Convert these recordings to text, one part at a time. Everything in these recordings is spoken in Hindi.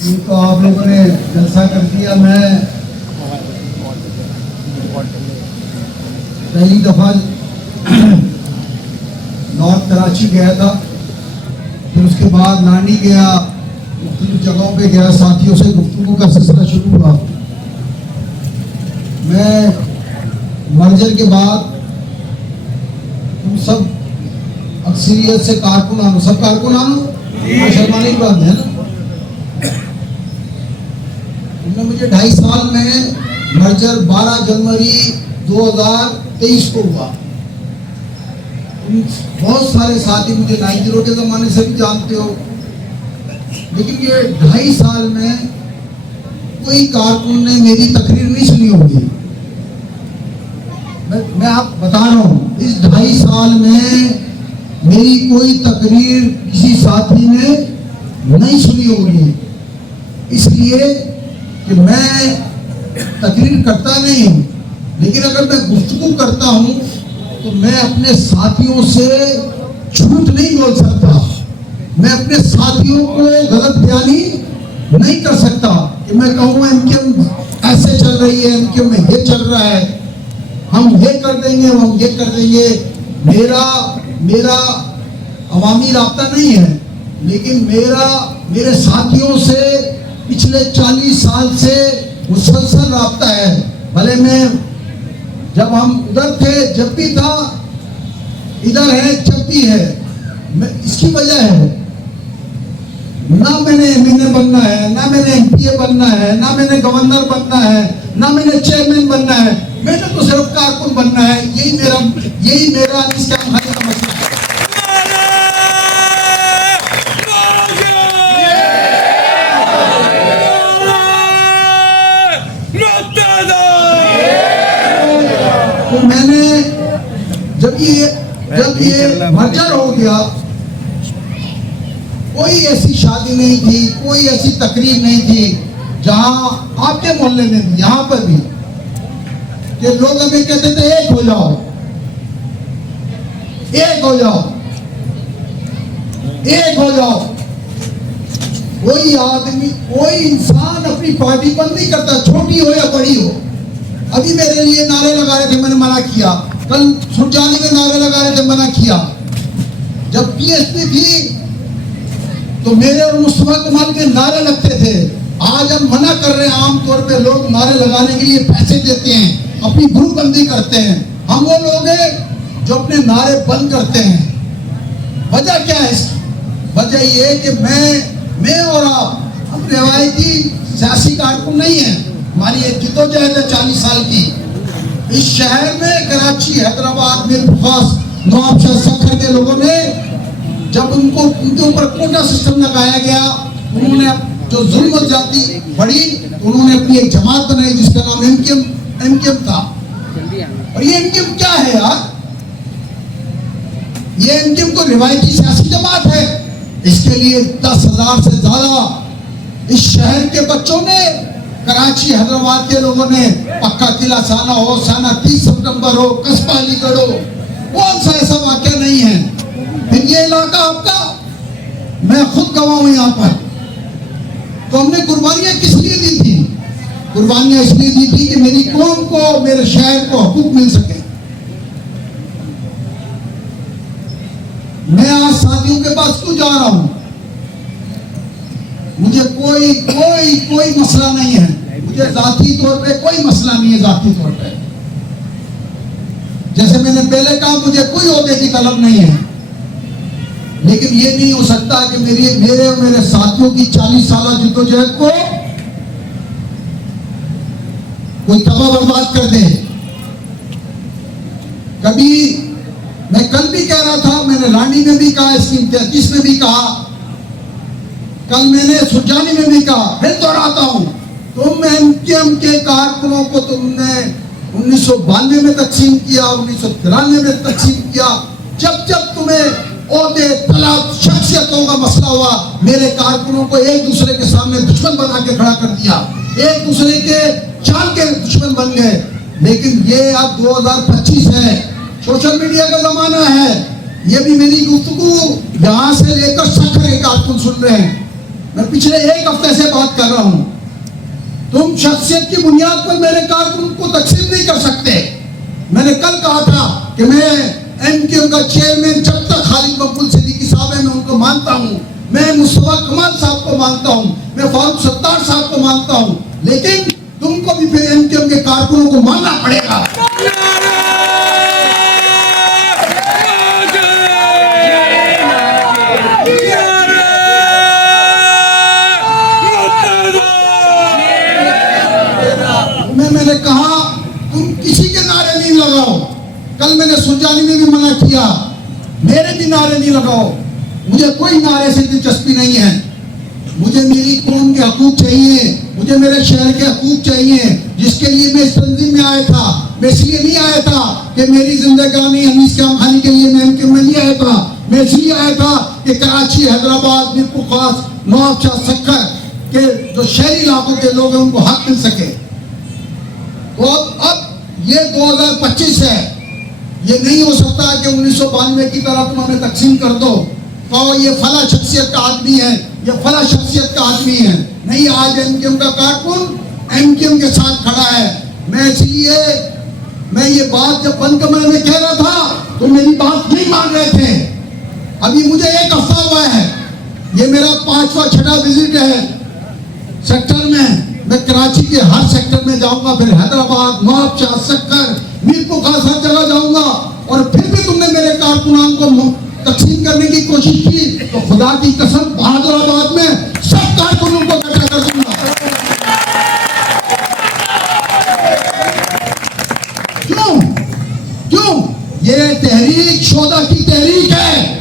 ये तो आप लोगों ने जलसा कर दिया। मैं पहली दफा नॉर्थ कराची गया था, फिर उसके बाद नानी गया, मुख्तलिफ जगहों पे गया, साथियों से गुफ्तगू का सिलसिला शुरू हुआ। मैं मर्जर के बाद तुम सब अक्सरियत से कारकुन आनो, सब कारकुन आनो, शर्माने की बात है ना। तुमने मुझे 2.5 साल में मर्जर 12 जनवरी 2023 को हुआ। बहुत सारे साथी मुझे 90 के ज़माने से भी जानते हो, लेकिन ये 2.5 साल में कोई कारकुन ने मेरी तकरीर नहीं सुनी होगी। मैं आप बता रहा हूँ, इस 2.5 साल में मेरी कोई तकरीर किसी साथी ने नहीं सुनी होगी, इसलिए कि मैं तकरीर करता नहीं हूँ, लेकिन अगर मैं गुफ्तगू करता हूँ तो मैं अपने साथियों से झूठ नहीं बोल सकता, मैं अपने साथियों को गलत बयानी नहीं कर सकता कि मैं कहूँ एमक्यूएम ऐसे चल रही है, एमक्यूएम में ये चल रहा है, हम ये कर देंगे, हम ये कर देंगे। मेरा अवामी राब्ता नहीं है, लेकिन मेरे साथियों से पिछले 40 साल से मुसलसल राब्ता है। भले मैं जब हम उधर थे, जब भी था, इधर है, जब भी है। इसकी वजह है, ना मैंने एमएनए बनना है, ना मैंने एमपीए बनना है, ना मैंने गवर्नर बनना है, ना मैंने चेयरमैन बनना है, मैंने तो सिर्फ कारकुन बनना है। यही मेरा इसका मसला है। तो मैंने जब ये मर्जर हो गया, कोई ऐसी शादी नहीं थी, कोई ऐसी तकरीर नहीं थी जहां आपके मोहल्ले में भी, यहां पर भी, कि लोग हमें कहते थे एक हो जाओ, एक हो जाओ, एक हो जाओ। कोई आदमी, कोई इंसान अपनी पार्टी बंद नहीं करता, छोटी हो या बड़ी हो। अभी मेरे लिए नारे लगा रहे थे, मैंने मना किया। कल सुरजानी में नारे लगा रहे थे, मना किया। जब पीएसपी थी तो मेरे और मुस्तफा कमाल के नारे लगते थे। आज हम मना कर रहे हैं। आमतौर पे लोग नारे लगाने के लिए पैसे देते हैं, अपनी ग्रुप बंदी करते हैं। हम वो लोग हैं जो अपने नारे बंद करते हैं। वजह क्या है इसकी? वजह ये कि मैं और आप, हम रिवायती सियासी कारकुन नहीं है। हमारी एक जिद्दोजहद है 40 साल की। इस शहर में कराची, हैदराबाद में बुखास, नवाबशाह, सखर के लोगों ने जब उनके ऊपर कोटा सिस्टम लगाया गया, उन्होंने जो जुल्म जाती बढ़ी, उन्होंने अपनी एक जमात बनाई जिसका नाम एमक्यूएम था। और ये एमक्यूएम क्या है यार? ये एमक्यूएम तो रिवायती सियासी जमात है। इसके लिए 10,000 से ज्यादा इस शहर के बच्चों ने, कराची, हैदराबाद के लोगों ने, पक्का किला साना हो, साना 30 सितंबर हो, कस्बा अलीगढ़ हो, कौन सा ऐसा वाक्य नहीं है। फिर ये इलाका आपका, मैं खुद गवाह हूं यहाँ पर। तो हमने कुर्बानियां किस लिए दी थी? कुर्बानियां इसलिए दी थी कि मेरी कौम को, मेरे शहर को हकूक मिल सके। मैं आज साथियों के पास क्यों जा रहा हूं? मुझे कोई मसला नहीं है, मुझे जाती तौर पे कोई मसला नहीं है। जाती तौर पे, जैसे मैंने पहले कहा, मुझे कोई ओहदे की तलब नहीं है, लेकिन ये नहीं हो सकता कि मेरे और मेरे साथियों की 40 साल जिद्दोजहद को कोई तबाह बर्बाद कर दे। कभी मैं कल भी कह रहा था, मैंने लानी में भी कहा, स्कीम 33 में भी कहा, कल मैंने सुरजानी में भी कहा, फिर दोहराता हूं, तुम एमक्यूएम के कारकुनों को तुमने 1992 में तकसीम किया, 1993 में तकसीम किया। जब तुम्हें ओहदे, तलब, शख्सियतों का मसला हुआ, मेरे कारकुनों को एक दूसरे के सामने दुश्मन बना के खड़ा कर दिया, एक दूसरे के जान के दुश्मन बन गए। लेकिन ये अब 2025 है, सोशल मीडिया का जमाना है, ये भी मेरी गुफ्तगू यहाँ से लेकर सखर एक कारकुन सुन रहे हैं। मैं पिछले एक हफ्ते से बात कर रहा हूँ। तुम शख्सियत की बुनियाद पर मेरे कारकुन को तकसीम नहीं कर सकते। मैंने कल कहा था कि मैं एमक्यूएम का चेयरमैन जब तक खालिद मकबूल सिद्दीकी साहब है मैं उनको मानता हूँ, मैं मुस्तफा कमाल साहब को मानता हूँ, मैं फारूक सत्तार साहब को मानता हूँ, लेकिन तुमको भी फिर एमक्यूएम के कारकुनों को मानना पड़ेगा। मैंने कहा तुम किसी के नारे नहीं लगाओ। कल मैंने सुरजानी में भी मना किया, मेरे भी नारे नहीं लगाओ। मुझे कोई नारे से दिलचस्पी नहीं है। मुझे मेरी कौम के हकूक चाहिए, मुझे मेरे शहर के हकूक चाहिए, जिसके लिए मैं इस तंजीम में आया था। मैं इसलिए नहीं आया था कि मेरी जिंदगानी हनीस काम खानी के लिए मैं एमक्यूएम में नहीं आया था। मैं इसलिए आया था कि कराची, हैदराबाद, मीरपुर खास, नवाबशाह, सक्कर के जो शहरी इलाकों के लोग हैं उनको हक मिल सके। तो अब ये 2025 है, ये नहीं हो सकता कि 1992 की तरह तुम हमें तकसीम कर दो, कहो ये फला शख्सियत का आदमी है, ये फला शख्सियत का आदमी है। नहीं, आज एमक्यूएम का कारकुन एमक्यूएम के साथ खड़ा है। मैं इसलिए मैं ये बात जब बंद कमरे में कह रहा था तो मेरी बात नहीं मान रहे थे। अभी मुझे एक हफ्ता हुआ है, ये मेरा 5वां-6वां विजिट है सेक्टर में। मैं कराची के हर सेक्टर में जाऊंगा, फिर हैदराबाद, नवाबशाह, सक्कर, मीरपुर खास हर जगह जाऊंगा। और फिर भी तुमने मेरे कारकुनान को तकसीम करने की कोशिश की तो खुदा की कसम बहादुराबाद में सब कारकुनों को इकट्ठा कर दूंगा। क्यों? क्यों? ये तहरीक शोधा की तहरीक है।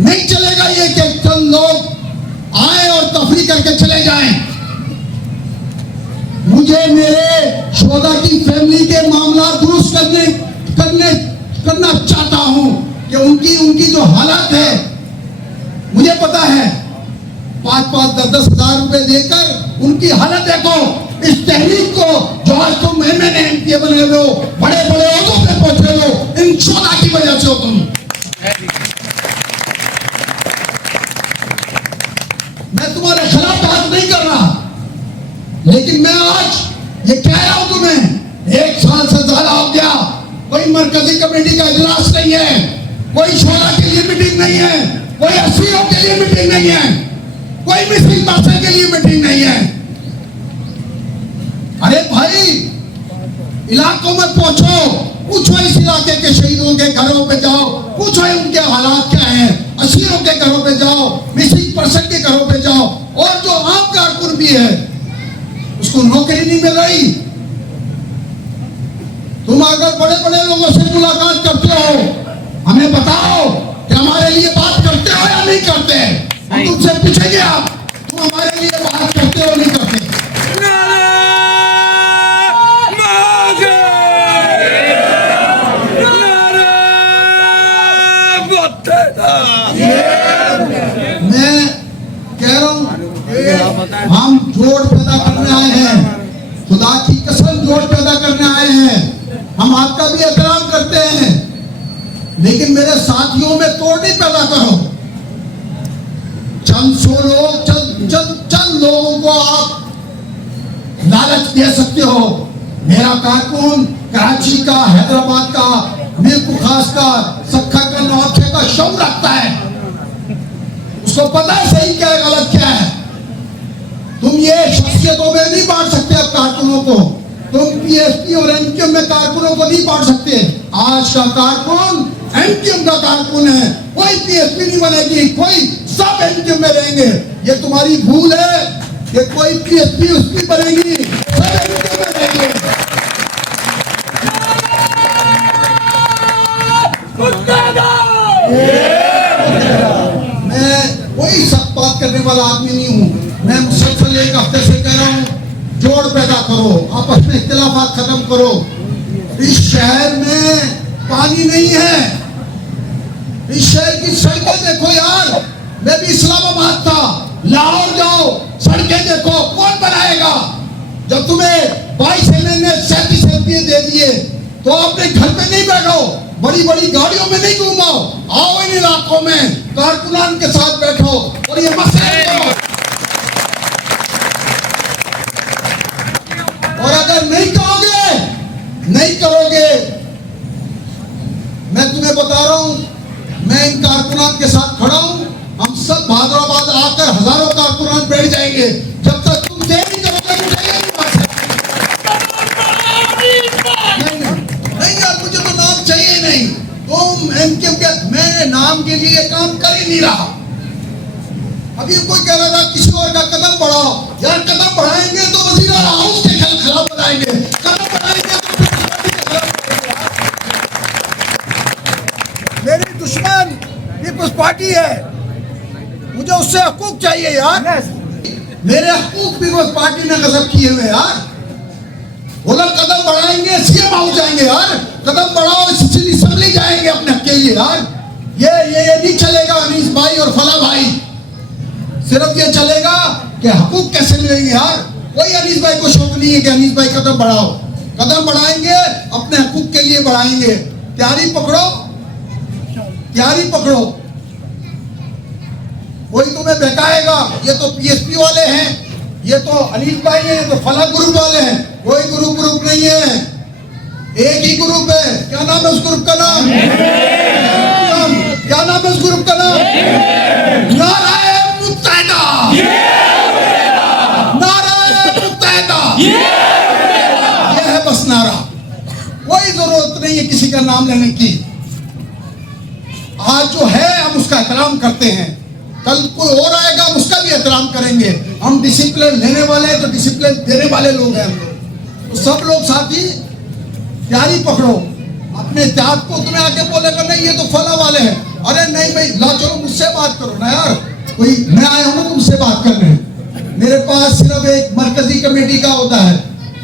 नहीं चलेगा ये कि चंद लोग आए और तफरीह करके चले जाएं। मुझे मेरे शोधा की फैमिली के मामला दुरुस्त करना चाहता हूं कि उनकी जो हालत है, मुझे पता है 5-5, 10-10 हजार रुपए देकर उनकी हालत देखो। इस तहरीक को जो आज तुम मैंने एमपीए बने हो, बड़े बड़े ओहदों पे पहुंचे हो, इन शोधा की वजह से हो तुम। मैं तुम्हारे खिलाफ बात नहीं कर रहा, लेकिन मैं आज ये कह रहा हूं तुम्हें, 1 साल से ज्यादा हो गया, कोई मरकजी कमेटी का इजलास नहीं है, कोई शोधा के लिए मीटिंग नहीं है, कोई असीरों के लिए मीटिंग नहीं है, कोई मिसिंग पर्सन के लिए मीटिंग नहीं है। अरे भाई, इलाकों में पहुंचो, पूछो इस इलाके के शहीदों के घरों पे जाओ, पूछो उनके हालात क्या हैं, असीरों के घरों पे जाओ, मिसिंग पर्सन के घरों पे जाओ। और जो आम कारकुन भी है उसको नौकरी नहीं मिल रही। तुम अगर बड़े बड़े लोगों से मुलाकात करते हो, हमें बताओ कि हमारे लिए बात करते हो या नहीं करते। हम तुमसे पूछेंगे, आप तुम हमारे लिए बात करते हो नहीं करते। मैं कह रहा हूं हम जोड़ पैदा करने आए हैं, खुदा की कसम जोड़ पैदा करने आए हैं। हम आपका भी एहतराम करते हैं, लेकिन मेरे साथियों में तोड़ नहीं पैदा करो। चंद लोगों को आप लालच दे सकते हो। मेरा कारकुन कराची का, हैदराबाद का, मीरपुर खास का, सक्खर का, नवाबशाह का शौक रखता है। उसको पता है सही क्या है, गलत क्या है। तुम ये शख्सियतों में नहीं बांट सकते अब कारकुनों को। तुम पीएसपी और एमक्यूएम में कारकुनों को नहीं बांट सकते। आज का कारकुन एमक्यूएम का कारकुन है, कोई पीएसपी नहीं बनेगी, कोई सब एमक्यूएम में रहेंगे। ये तुम्हारी भूल है कि कोई पीएसपी उसकी बनेगी, सब एमक्यूएम में रहेंगे। मैं कोई सख्त बात करने वाला आदमी नहीं हूँ। मैं मुसलसल एक हफ्ते से कह रहा हूँ, जोड़ पैदा करो, आपस में इख्तिलाफात खत्म करो। इस शहर में पानी नहीं है, इस शहर की सड़कें देखो यार। मैं भी इस्लामाबाद था, लाहौर जाओ, सड़कें देखो, कौन बनाएगा। जब तुम्हें वायुसेना ने 37 एमपीए दे दिए, तो अपने घर पे नहीं बैठो, बड़ी बड़ी गाड़ियों में नहीं घूमाओ, आओ इन इलाकों में कारकुनान के साथ बैठो और ये मसले करो। और अगर नहीं करोगे, मैं तुम्हें बता रहा हूं, मैं इन कारकुनान के साथ खड़ा हूं। हम सब हैदराबाद आकर हजारों कारकुनान बैठ जाएंगे, जब तक तुम दे नहीं करोगे नहीं यार, मुझे तो नाम चाहिए नहीं। तुम एमक्यू के, मैंने नाम के लिए काम कर ही नहीं रहा। अभी कोई कह रहा था किसी और का कदम बढ़ाओ, यार कदम बढ़ाएंगे तो वजीर हाउस के खिलाफ बनाएंगे, कदम बढ़ाएंगे तो मेरी दुश्मन पीपल्स पार्टी है, मुझे उससे हकूक चाहिए यार। मेरे हकूक पीपल्स पार्टी ने गजब किए हुए यार। वो लोग कदम बढ़ाएंगे, सीएम हाउस जाएंगे यार, कदम बढ़ाओ, असेंबली जाएंगे अपने हक के लिए यार। ये नहीं चलेगा अनीस भाई और फला भाई, सिर्फ ये चलेगा कि हकूक कैसे मिलेंगे यार। कोई अनीस भाई को शौक नहीं है कि अनीस भाई कदम बढ़ाओ, कदम बढ़ाएंगे अपने हकूक के लिए बढ़ाएंगे। तैयारी पकड़ो, कोई तुम्हें बहकाएगा, ये तो पीएसपी वाले हैं, ये तो अनिल भाई है, ये तो फला ग्रुप वाले हैं। कोई ग्रुप नहीं है, एक ही ग्रुप है। क्या नाम है उस ग्रुप का नाम? क्या नाम है उस ग्रुप का नाम? नाराए मुत्तहिदा, नाराए मुत्तहिदा, ये है बस नारा। कोई जरूरत नहीं है किसी का नाम लेने की। आज जो है हम उसका एहतराम करते हैं, कल कोई और आएगा हम उसका भी एहतराम करेंगे। हम डिसिप्लिन लेने वाले हैं तो डिसिप्लिन देने वाले लोग हैं हम लोग। तो सब लोग साथी तैयारी पकड़ो, अपने त्याग को। तुम्हें आके बोलेगा नहीं ये तो फला वाले हैं, अरे नहीं भाई ला चलो मुझसे बात करो ना यार। कोई मैं आया हूं ना तुमसे बात करने, मेरे पास सिर्फ एक मरकजी कमेटी का होता है।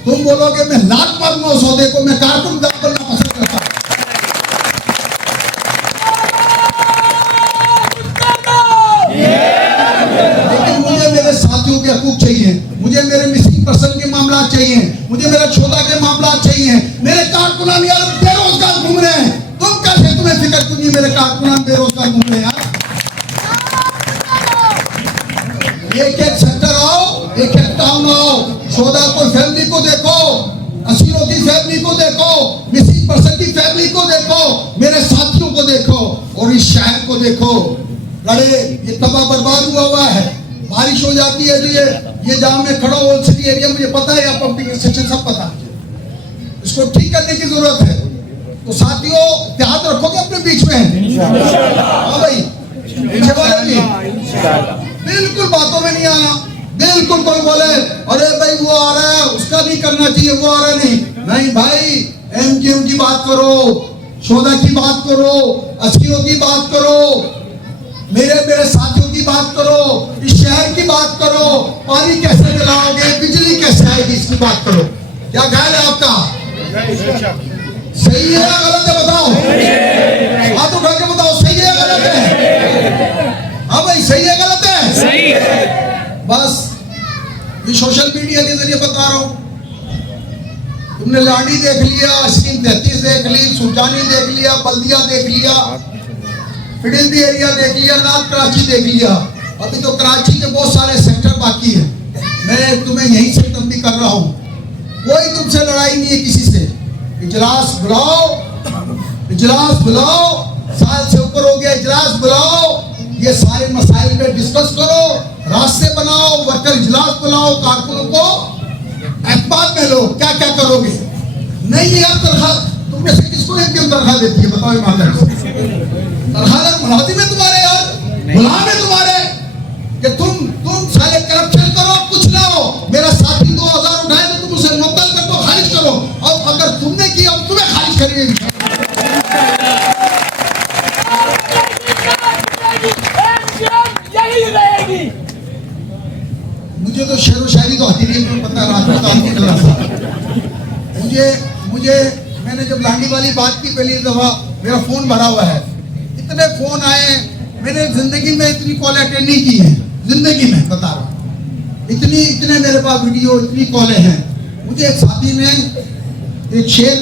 तुम बोलोगे मैं लात मारूंगा उस औहदे को, मैं कारकुन करना पसंद करता हूं। साथियों के हकूक चाहिए, मुझे मेरे मिसिंग पर्सन के मामला चाहिए, मुझे मेरा छोटा के मामला चाहिए। मेरे कारकुनान यार बेरोजगार घूम रहे हैं, तुम कैसे, तुम्हें फिक्र क्यों नहीं मेरे कारकुनान बेरोजगार घूम रहे हैं यार। एक सेक्टर आओ, एक टाउन आओ, छोटा कोई फैमिली को देखो, असीरों की फैमिली को देखो, मिसिंग पर्सन की फैमिली को देखो, मेरे साथियों को देखो और इस शहर को देखो। लड़े ये तबाह बर्बाद हुआ है। बारिश हो जाती है तो ये जहां मैं खड़ा हूं सिटी एरिया, मुझे पता है यहाँ पंपिंग स्टेशन सब पता है, इसको ठीक करने की जरूरत है। तो साथियों ध्यान रखोगे अपने बीच में? हाँ भाई, पीछे वाले भी बिल्कुल बातों में नहीं आना। बिल्कुल कोई बोले अरे भाई वो आ रहा है उसका नहीं करना चाहिए, वो आ रहा नहीं भाई, एमजीएम की बात करो, शोधा की बात करो, अस्किरों की बात करो, मेरे साथियों की बात करो, इस शहर की बात करो, पानी कैसे दिलाओगे, बिजली कैसे आएगी, इसकी बात करो। क्या ख्याल है आपका? सही है या गलत है बताओ? हाथ उठा के बताओ, सही है या गलत है? हाँ भाई सही है गलत है? सही है। बस ये सोशल मीडिया के जरिए बता रहा हूँ। तुमने लाडी देख लिया, स्कीम 33 देख ली, सुजानी देख लिया, बल्दिया देख लिया, फिडिल्बी एरिया देख लिया, नॉर्थ कराची देख लिया। अभी तो कराची के बहुत सारे सेक्टर बाकी है। मैं तुम्हें यही से तंबीह कर रहा हूँ, कोई तुमसे लड़ाई नहीं है किसी से। इजलास बुलाओ, साल से ऊपर हो गया, इजलास बुलाओ, ये सारे मसाइल पे डिस्कस करो, रास्ते बनाओ, वर्कर इजलास बुलाओ, कारकुनों को एतमाद में लो। क्या क्या करोगे? नहीं यार तनख्वाह तुम में से किसको एमपीएम तनख्वाह देती है बताओ ईमानदारी से? तनख्वाह मुलाजिम है तुम्हारे यार, गुलाम है तुम्हारे, कि तुम सारे करप्शन करो, कुछ ना हो। मेरा साथी 2000 उठाए तो तुम उसे मुअत्तल कर दो, खारिज करो, और अगर तुमने किया अब तुम्हें खारिज करेंगे। मुझे तो शेरो शायरी तो आती नहीं, पता है राजपूत आदमी मुझे मैंने जब लांडी वाली बात की पहली दफा, मेरा फोन भरा हुआ है, इतने फोन आए, मैंने जिंदगी में इतनी कॉल अटेंड नहीं की है, जिंदगी में बता रहा हूँ। इतने मेरे पास वीडियो, इतनी कॉलें हैं, मुझे एक साथी ने एक शेर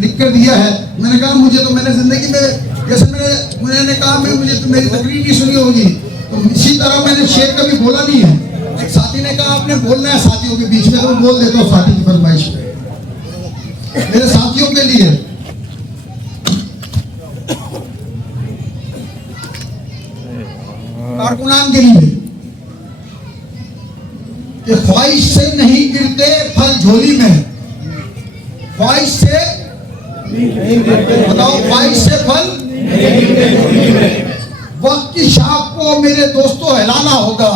लिख कर दिया है। मैंने कहा मुझे तो मैंने जिंदगी में जैसे मैंने कहा मुझे तो मेरी तकरीर नहीं सुनी होगी, तो इसी तरह मैंने शेर कभी बोला नहीं है। एक साथी ने कहा आपने बोलना है साथियों के बीच में, तो बोल देता हूँ साथी की फरमाइश पे, मेरे साथियों के लिए। कारकुनान के लिए कि ख्वाहिश से नहीं गिरते फल झोली में, ख्वाहिश से बताओ, ख्वाहिश से फल वक्त की शाख को मेरे दोस्तों हिलाना होगा,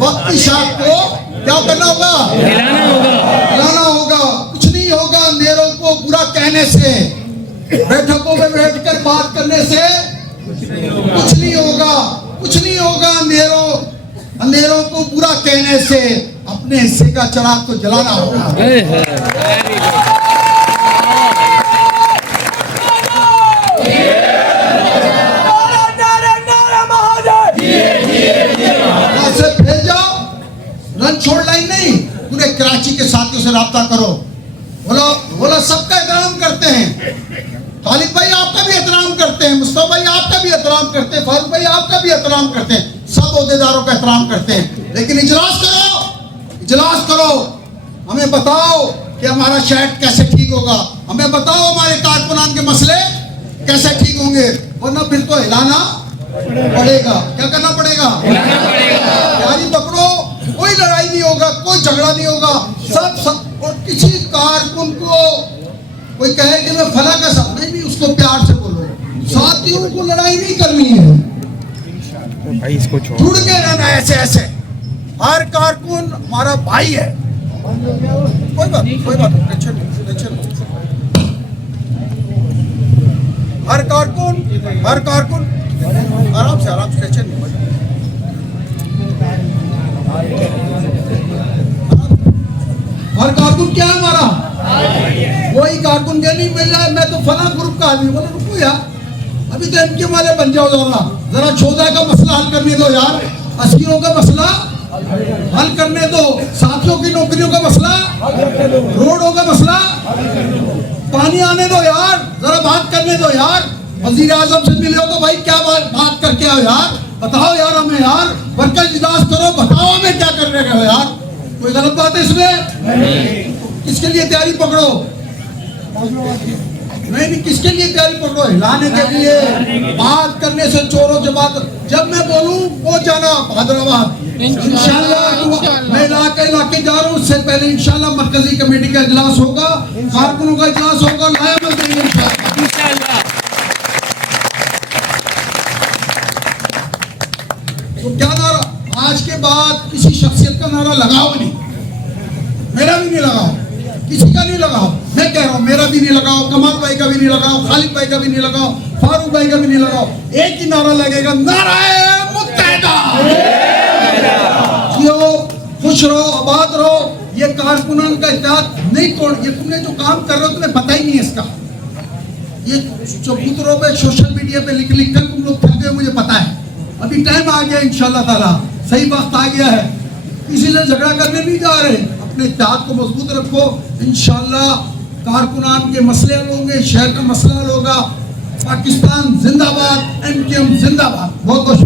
वक्त की शाख को क्या करना होगा, हिलाना होगा। कुछ नहीं होगा अंधेरों को बुरा कहने से, बैठकों में बैठकर बात करने से कुछ नहीं होगा, कुछ नहीं होगा अंधेरों को बुरा कहने से, अपने हिस्से का चिराग तो जलाना होगा। भेज जाओ, रन छोड़ लाइन नहीं, पूरे कराची के साथियों से राब्ता करो, बोलो सबका एहतराम करते हैं, खालिद भाई आपका भी एहतराम करते हैं, मुस्तफा भाई आपका भी एहतराम करते हैं, फारूक भाई आपका भी एहतराम करते हैं, सब ओहदेदारों का एहतराम करते हैं। लेकिन इजलास करो, हमें बताओ कि हमारा शहर कैसे ठीक होगा, हमें बताओ हमारे कारकुनान के मसले कैसे ठीक होंगे, वरना फिर तो हिलाना पड़ेगा। क्या करना पड़ेगा? यारी पकड़ो, कोई लड़ाई नहीं होगा, कोई झगड़ा नहीं होगा, सब और किसी कारकुन को कोई कहे कि मैं फला का साथ नहीं, उसको प्यार से बोलो, साथियों को लड़ाई नहीं करनी है, भाई इसको छोड़, जुड़ के रहना ऐसे। हर कारकुन हमारा भाई है, कोई बात टेंशन नहीं। हर कारकुन आराम से टेंशन नहीं। हर कारकुन क्या है हमारा, वही कारकुन क्या नहीं मिल जाए मैं तो फला ग्रुप का आदमी, बोले रुको यार, अभी तो इनके वाले बन जाओ, जरा 14 का मसला हल करने दो यार, 80 का मसला हल करने दो, साथियों की नौकरियों का मसला, रोडों का मसला, पानी आने दो यार, जरा बात करने दो यार। वजीर आजम से मिले हो तो भाई क्या बात करके आओ यार, बताओ यार हमें यार, वर्कर इजलास करो, बताओ हमें क्या करने का हो यार, कोई गलत बात है इसमें? किसके लिए तैयारी पकड़ो? नहीं, किसके लिए तैयारी पकड़ो? हिलाने के लिए, बात करने से चोरों से बात। जब मैं बोलूं पहुंच जाना हैदराबाद इंशाल्लाह। मैं इलाके जा रहा हूं, उससे पहले इंशाल्लाह मरकजी कमेटी का इजलास होगा, कारकुनों का इजलास होगा, नया अमल देंगे इंशाल्लाह। तो क्या नारा आज के बाद किसी शख्सियत का नारा लगाओ नहीं, मेरा भी नहीं लगाओ, किसी का नहीं लगाओ, मैं कह रहा हूं मेरा भी नहीं लगाओ, कमाल भाई का भी नहीं लगाओ, खालिद भाई का भी नहीं लगाओ, फारूक भाई का भी नहीं लगाओ, एक ही नारा लगेगा, नाराए मुत्तहिदा। जियो, खुश रहो, आबाद रहो, ये कारकुनान का इत्तेहाद नहीं तोड़, ये तुमने जो काम कर रहे हो तुम्हें पता ही नहीं है इसका, ये चबूतरों पे सोशल मीडिया पे लिख कर तुम लोग थक गए, मुझे पता है। अभी टाइम आ गया इंशाल्लाह ताला, सही वक्त आ गया है, किसी से झगड़ा करने नहीं जा रहे, अपने इत्तेहाद को मजबूत रखो, इंशाल्लाह कारकुनान के मसले हल होंगे, शहर का मसला हल होगा। पाकिस्तान जिंदाबाद, MKM जिंदाबाद। बहुत बहुत